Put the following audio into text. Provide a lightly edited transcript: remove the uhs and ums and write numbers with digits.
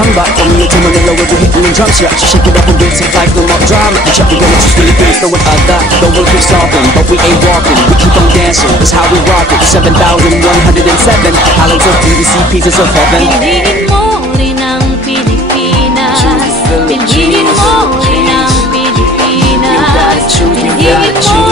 Samba. From here to Manila where we're hitting the drum scratch. Shake it up and dance it like no more drama. And check, we're gonna choose Philippines, throw it at that. The world keeps talking, but we ain't walking. We keep on dancing, that's how we rock it. 7,107 islands of PVC, pieces of heaven. Piliin mo rin ang Pilipinas. Piliin mo rin ang Pilipinas. Piliin mo